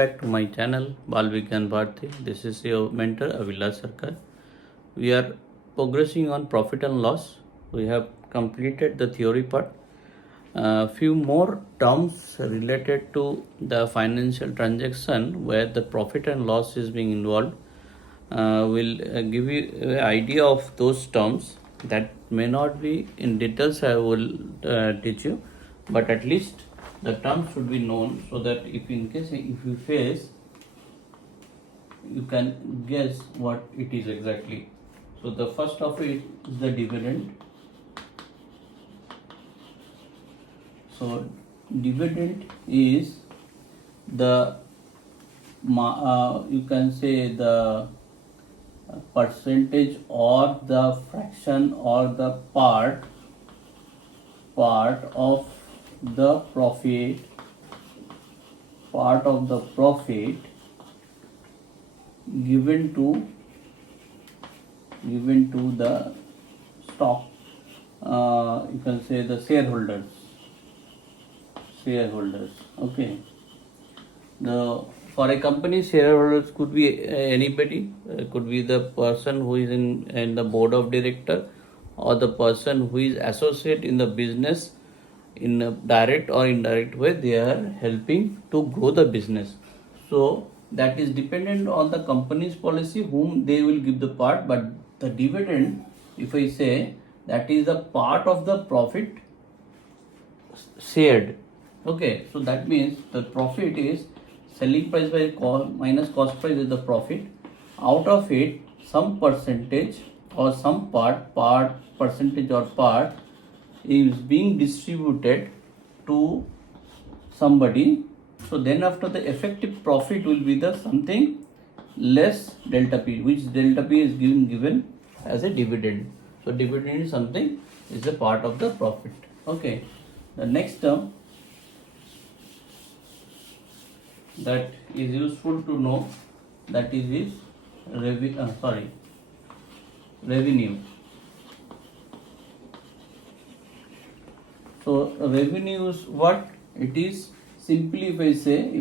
back to my channel Balvigyan Bharti. This is your mentor Avilash Sarkar. We are progressing on profit and loss. We have completed the theory part. Few more terms related to the financial transaction where the profit and loss is being involved. Will give you an idea of those terms that may not be in details. I will teach you, but at least the terms should be known so that if in case if you face, you can guess what it is exactly. So the first of it is the dividend. So dividend is the you can say the percentage or the fraction or the part of the profit given to the stock, you can say the shareholders. Okay, for a company, shareholders could be anybody. Could be the person who is in the board of director, or the person who is associate in the business in a direct or indirect way. They are helping to grow the business. So that is dependent on the company's policy whom they will give the part. But the dividend, if I say, that is the part of the profit shared. Okay, so that means the profit is selling price by cost minus cost price is the profit. Out of it, some percentage or some percentage or part is being distributed to somebody. So then after the effective profit will be the something less delta P, which delta P is given as a dividend. So dividend is something is a part of the profit. Okay, the next term that is useful to know, that is revenue. So revenue is what it is. Simply if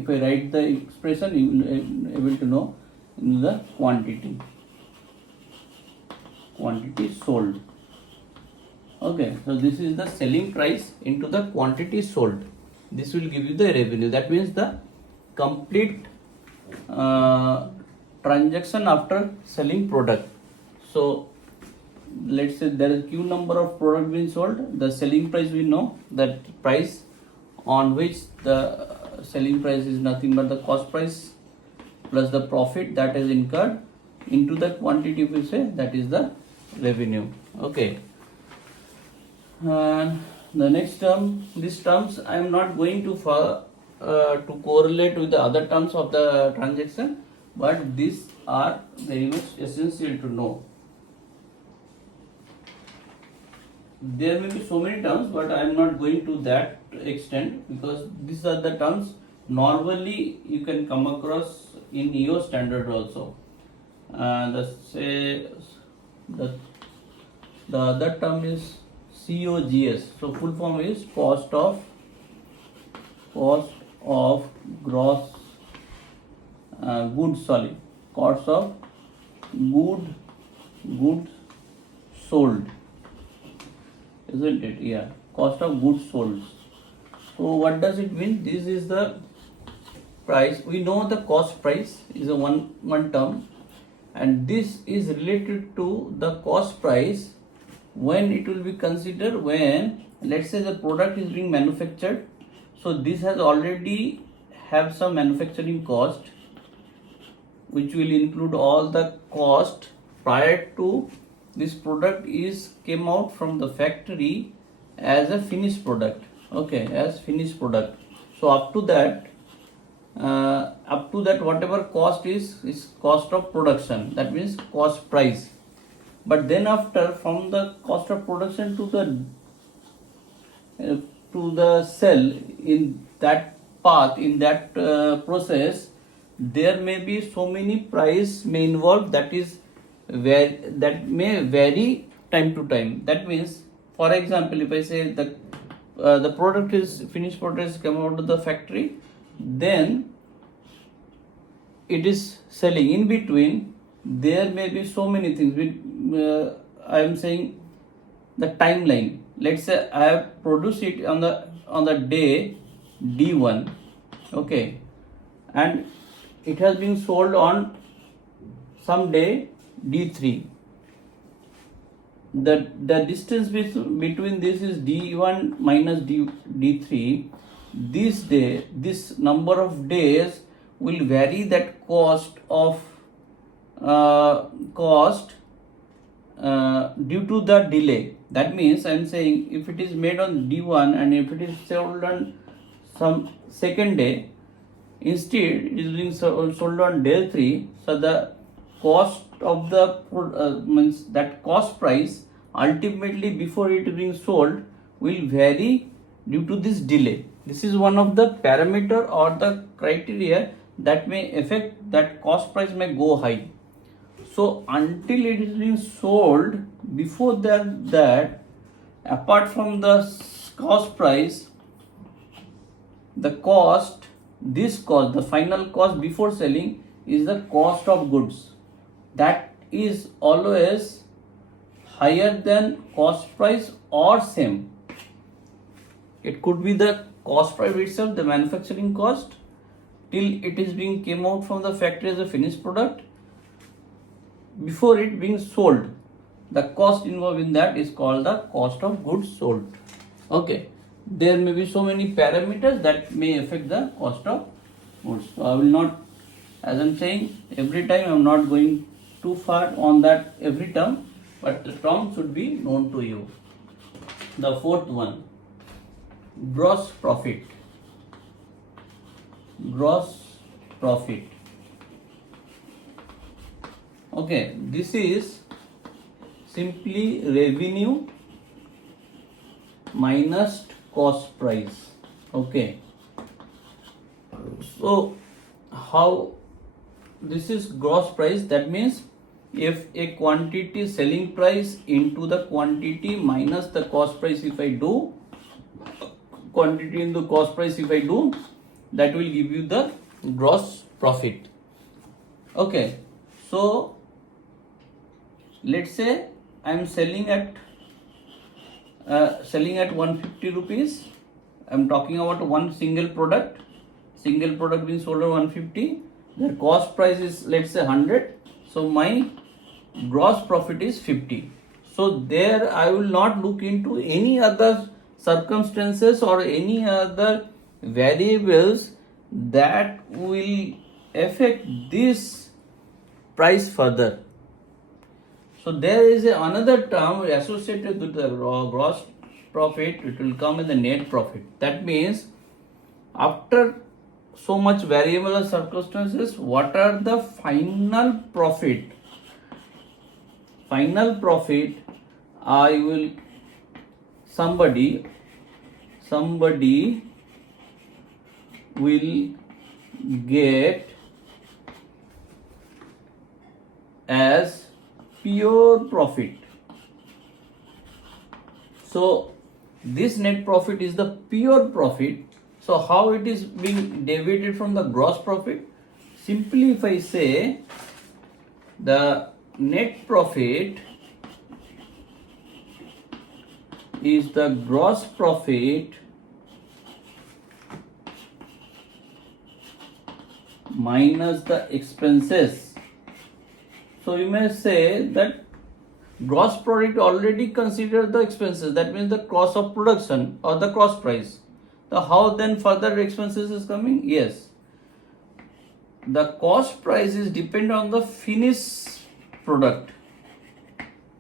I write the expression, you will able to know in the quantity sold. Okay, so this is the selling price into the quantity sold. This will give you the revenue. That means the complete transaction after selling product. So let's say there is Q number of product being sold. The selling price, we know that price on which the selling price is nothing but the cost price plus the profit that is incurred into the quantity, we say that is the revenue. Okay, and the next term, these terms I am not going to correlate with the other terms of the transaction, but these are very much essential to know. There may be so many terms, but I am not going to that extent, because these are the terms normally you can come across in your standard also. The other term is COGS. So full form is cost of gross goods. Cost of goods sold, isn't it? Yeah, cost of goods sold. So what does it mean? This is the price. We know the cost price is a one term, and this is related to the cost price when it will be considered when, let's say, the product is being manufactured. So this has already have some manufacturing cost, which will include all the cost prior to this product is came out from the factory as a finished product. Okay, as finished product. So up to that whatever cost is cost of production. That means cost price. But then after, from the cost of production to the sell, in that path, in that process, there may be so many price may involve, that may vary time to time. That means, for example, if I say that the product is finished product is come out of the factory, then it is selling. In between, there may be so many things. I am saying the timeline. Let's say I have produced it on the day D1, okay, and it has been sold on some day D3. The distance between this is D1 minus D3. This number of days will vary that cost due to the delay. That means I am saying if it is made on D1 and if it is sold on some second day, instead it is being sold on day 3, so the cost of the means that cost price ultimately before it being sold will vary due to this delay. This is one of the parameter or the criteria that may affect that cost price may go high. So until it is being sold, before that apart from the cost price, the the final cost before selling is the cost of goods. That is always higher than cost price or same. It could be the cost price itself, the manufacturing cost, till it is being came out from the factory as a finished product. Before it being sold, the cost involved in that is called the cost of goods sold. Okay, there may be so many parameters that may affect the cost of goods. So I will not, as I am saying, every time I am not going too far on that every term, but the term should be known to you. The fourth one, gross profit. Gross profit. Okay, this is simply revenue minus cost price. Okay, so how this is gross price? That means if a quantity selling price into the quantity minus the cost price, if I do quantity into cost price, if I do, that will give you the gross profit. Okay, so let's say I am selling at 150 rupees. I am talking about one single product being sold at 150. The cost price is, let's say, 100. So my gross profit is 50. So there I will not look into any other circumstances or any other variables that will affect this price further. So there is another term associated with the gross profit. It will come in the net profit. That means after so much variable circumstances, what are the final profit? Final profit, I will somebody will get as pure profit. So this net profit is the pure profit. So how it is being deviated from the gross profit? Simply if I say the net profit is the gross profit minus the expenses. So you may say that gross profit already consider the expenses. That means the cost of production or the cost price. So how then further expenses is coming? Yes. The cost price is dependent on the finished product.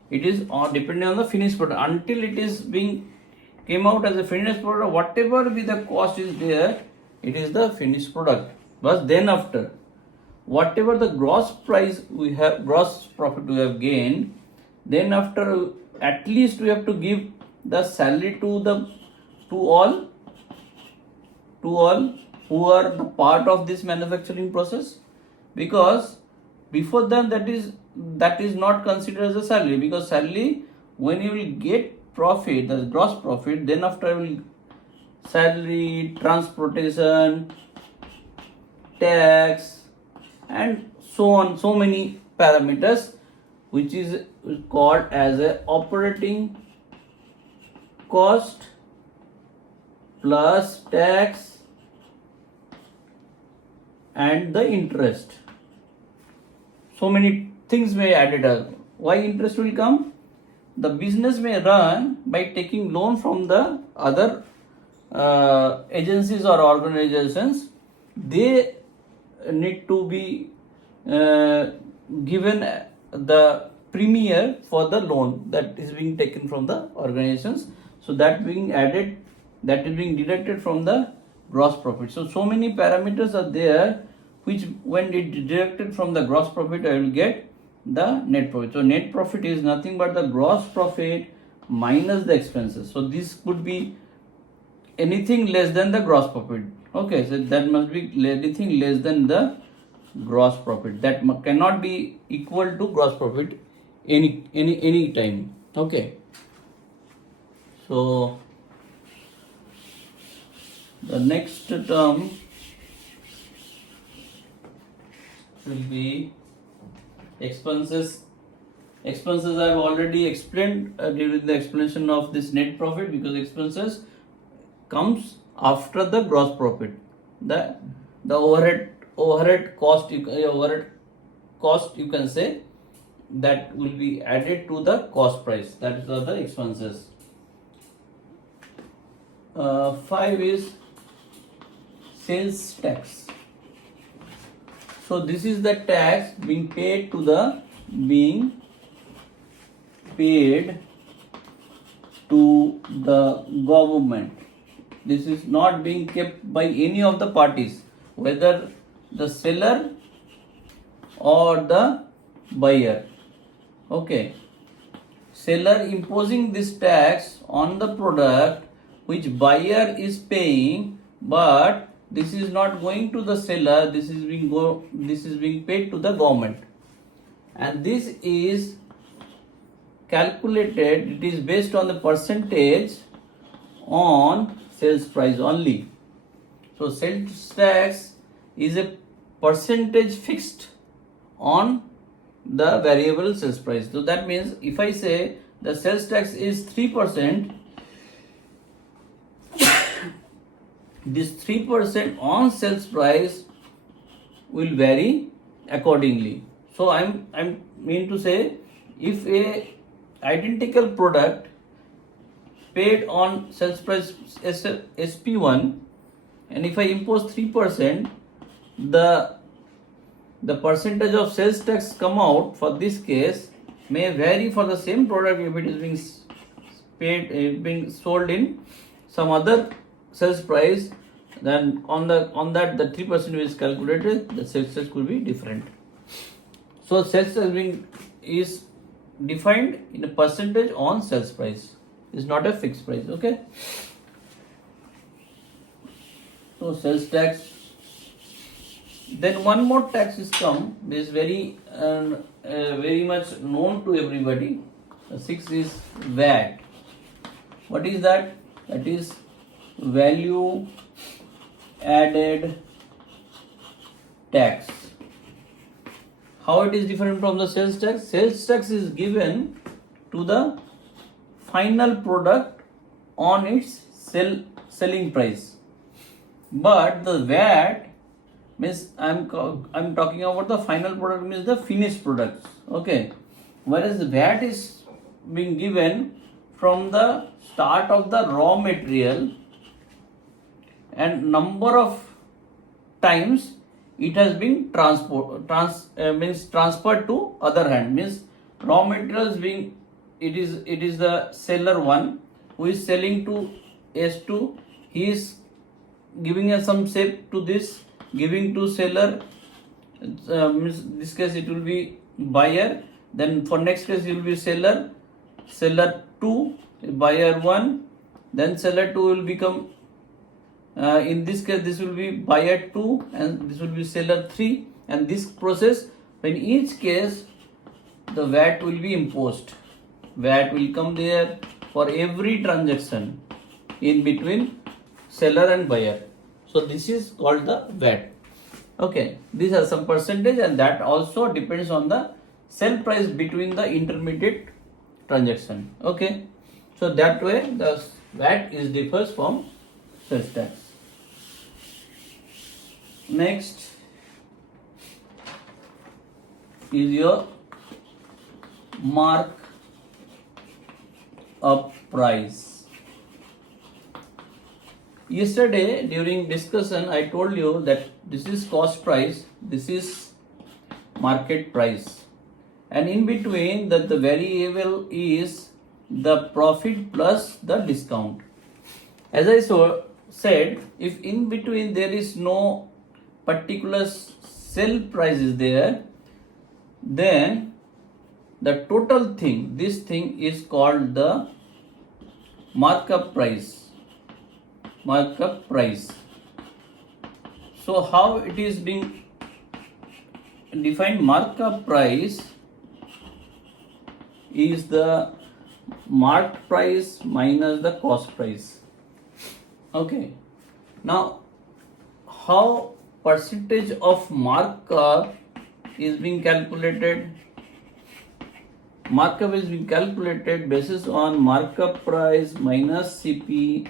It is dependent on the finished product. Until it is being came out as a finished product, whatever be the cost is there, it is the finished product. But then after, whatever the gross price we have, gross profit we have gained, then after at least we have to give the salary to all who are the part of this manufacturing process, because before them that is not considered as a salary, because salary, when you will get profit, that is gross profit, then after will salary, transportation, tax, and so on, so many parameters, which is called as a operating cost plus tax and the interest. So many things may added up. Why interest will come? The business may run by taking loan from the other agencies or organizations. They need to be given the premier for the loan that is being taken from the organizations. So that being added, that is being deducted from the gross profit. So many parameters are there, which when it deducted from the gross profit, I will get the net profit. So net profit is nothing but the gross profit minus the expenses. So this could be anything less than the gross profit. Okay, so that must be anything less than the gross profit. That cannot be equal to gross profit any time. Okay. So the next term will be expenses. Expenses I have already explained during the explanation of this net profit, because expenses comes after the gross profit. The overhead cost you can say, that will be added to the cost price. That is the expenses. 5 is sales tax. So this is the tax being paid to the government. This is not being kept by any of the parties, whether the seller or the buyer. Okay. Seller imposing this tax on the product which buyer is paying, but this is not going to the seller, this is being paid to the government. And this is calculated, it is based on the percentage on sales price only. So sales tax is a percentage fixed on the variable sales price. So that means if I say the sales tax is 3%, this 3% on sales price will vary accordingly. So I'm mean to say, if a identical product paid on sales price SP1, and if I impose 3%, the percentage of sales tax come out for this case may vary for the same product if it is being sold in some other sales price. Then on that the 3% is calculated, the sales tax could be different. So sales tax is defined in a percentage on sales price. It's not a fixed price. Okay. So sales tax. Then one more tax is come. This is very much known to everybody. 6 is VAT. What is that? That is value added tax. How it is different from the sales tax? Sales tax is given to the final product on its selling price, but the VAT means I'm talking about the final product, means the finished products. Okay, whereas the VAT is being given from the start of the raw material, and number of times it has been transferred to other hand, means raw materials being it is the seller one who is selling to S2, he is giving us some shape to this, giving to seller, means this case it will be buyer, then for next case it will be seller 2, buyer 1, then seller 2 will become in this case this will be buyer 2 and this will be seller 3, and this process, in each case the VAT will be imposed. VAT will come there for every transaction in between seller and buyer. So this is called the VAT. Okay, these are some percentage, and that also depends on the sell price between the intermediate transaction. Okay, so that way the VAT is differs from sales tax. Next is your mark up price. Yesterday during discussion I told you that this is cost price, this is market price, and in between that the variable is the profit plus the discount. As I said, if in between there is no particular sell price is there, then the total thing, this thing is called the markup price. Markup price. So how it is being defined? Markup price is the marked price minus the cost price. Okay. Now, how percentage of markup is being calculated? Markup is being calculated basis on markup price minus CP.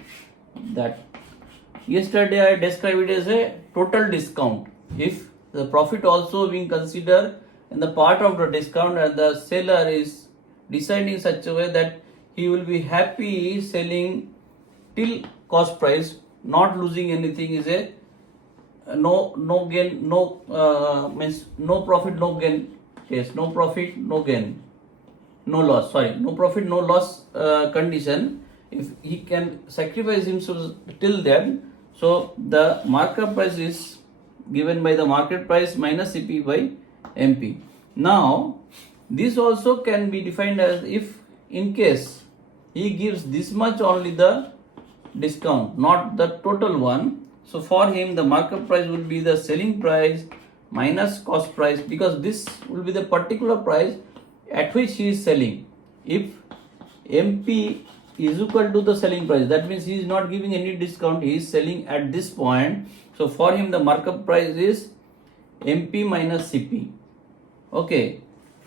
That yesterday I described it as a total discount. If the profit also being considered in the part of the discount, and the seller is deciding such a way that he will be happy selling till cost price, not losing anything, is a no gain, means no profit no gain case, no profit no gain, no loss, sorry, no profit no loss condition. If he can sacrifice himself till then, so the markup price is given by the market price minus CP by MP. Now this also can be defined as, if in case he gives this much only the discount, not the total one, so for him the markup price will be the selling price minus cost price, because this will be the particular price at which he is selling. If MP is equal to the selling price, that means he is not giving any discount, he is selling at this point, so for him the markup price is MP minus CP. Okay,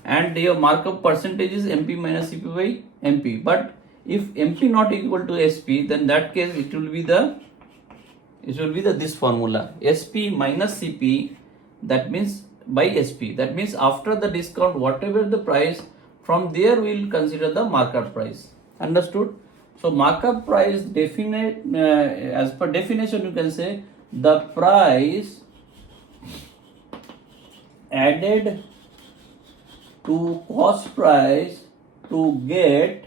and your markup percentage is MP minus CP by MP. But if MP not equal to SP, then that case it will be the this formula, SP minus CP, that means by SP, that means after the discount whatever the price, from there we will consider the markup price. Understood? So markup price definite, as per definition you can say the price added to cost price to get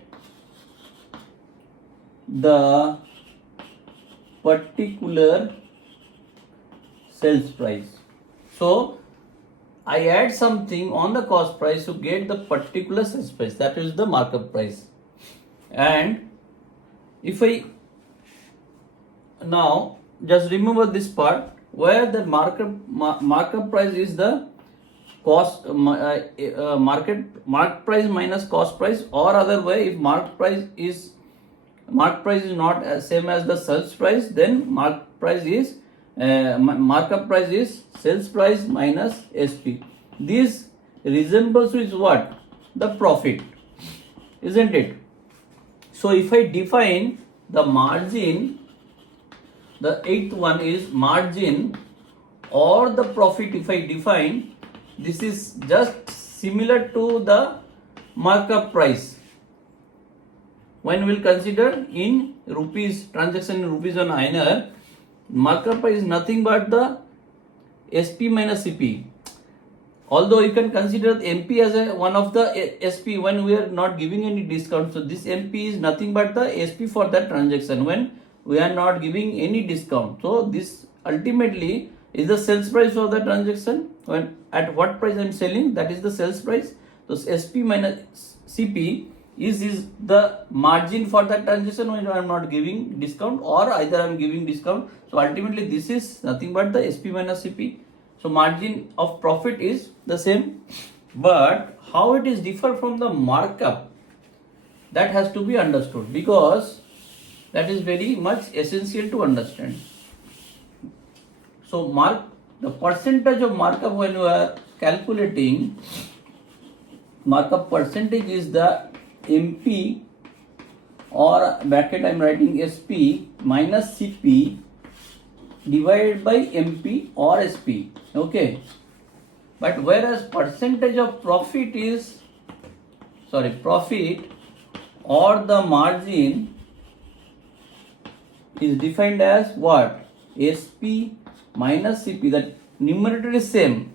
the particular sales price. So I add something on the cost price to get the particular sales price, that is the markup price. And if I now just remember this part where the markup price is the cost market price minus cost price, or other way, if market price is not as same as the sales price, then markup price is sales price minus SP. This resembles with what? The profit, isn't it? So if I define the margin, the eighth one is margin or the profit. If I define, this is just similar to the markup price. When we will consider in rupees, transaction in rupees on INR, markup price is nothing but the SP minus CP. Although you can consider MP as one of the SP when we are not giving any discount. So this MP is nothing but the SP for that transaction when we are not giving any discount. So this ultimately is the sales price for the transaction. When at what price I am selling, that is the sales price. So SP minus CP is the margin for that transaction when I am not giving discount, or either I am giving discount. So ultimately this is nothing but the SP minus CP. So margin of profit is the same, but how it is differ from the markup, that has to be understood, because that is very much essential to understand. So the percentage of markup when you are calculating markup percentage is the MP, or bracket I am writing SP minus CP divided by MP or SP. Okay, but whereas percentage of profit is profit or the margin is defined as what? SP minus CP. The numerator is same,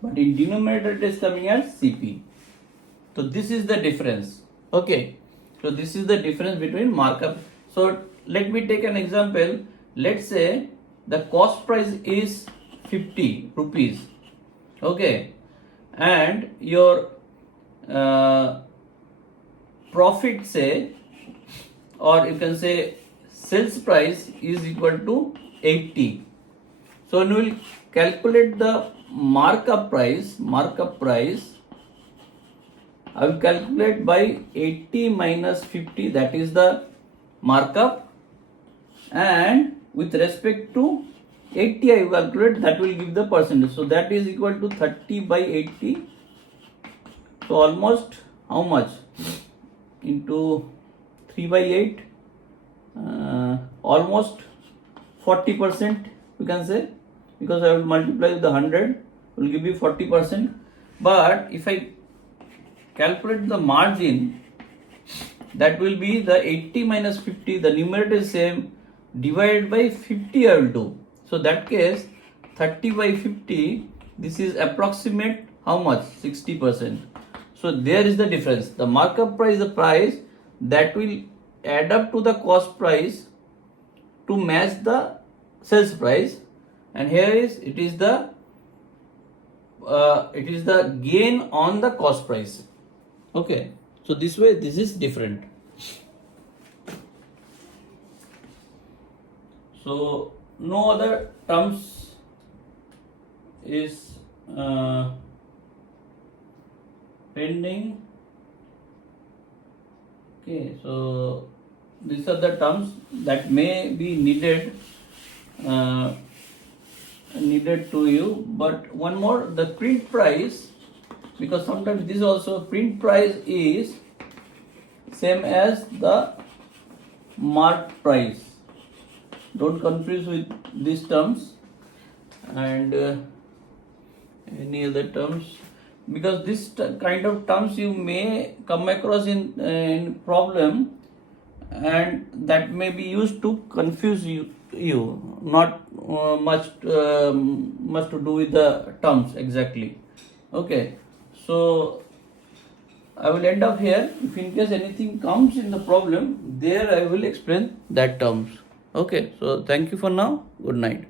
but in denominator it is coming as CP. So this is the difference. Okay, so this is the difference between markup. So let me take an example. Let's say the cost price is 50 rupees. Okay, and your profit, say, or you can say sales price is equal to 80. So when we will calculate the markup price, I will calculate by 80 minus 50, that is the markup, and with respect to 80 I will calculate, that will give the percentage. So that is equal to 30 by 80. So almost how much? Into 3 by 8, almost 40% you can say, because I will multiply with the 100, will give you 40%. But if I calculate the margin, that will be the 80 minus 50, the numerator is same, divided by 50 I will do. So that case 30 by 50, this is approximate how much? 60%. So there is the difference. The markup price, the price that will add up to the cost price to match the sales price, and here is it is the gain on the cost price. Okay, so this way this is different. So no other terms is pending. Okay, so these are the terms that may be needed to you. But one more, the print price, because sometimes this also print price is same as the mark price. Don't confuse with these terms and any other terms, because this kind of terms you may come across in problem, and that may be used to confuse you not much to do with the terms exactly. Okay, so I will end up here. If in case anything comes in the problem, there I will explain that terms. Okay, so thank you for now. Good night.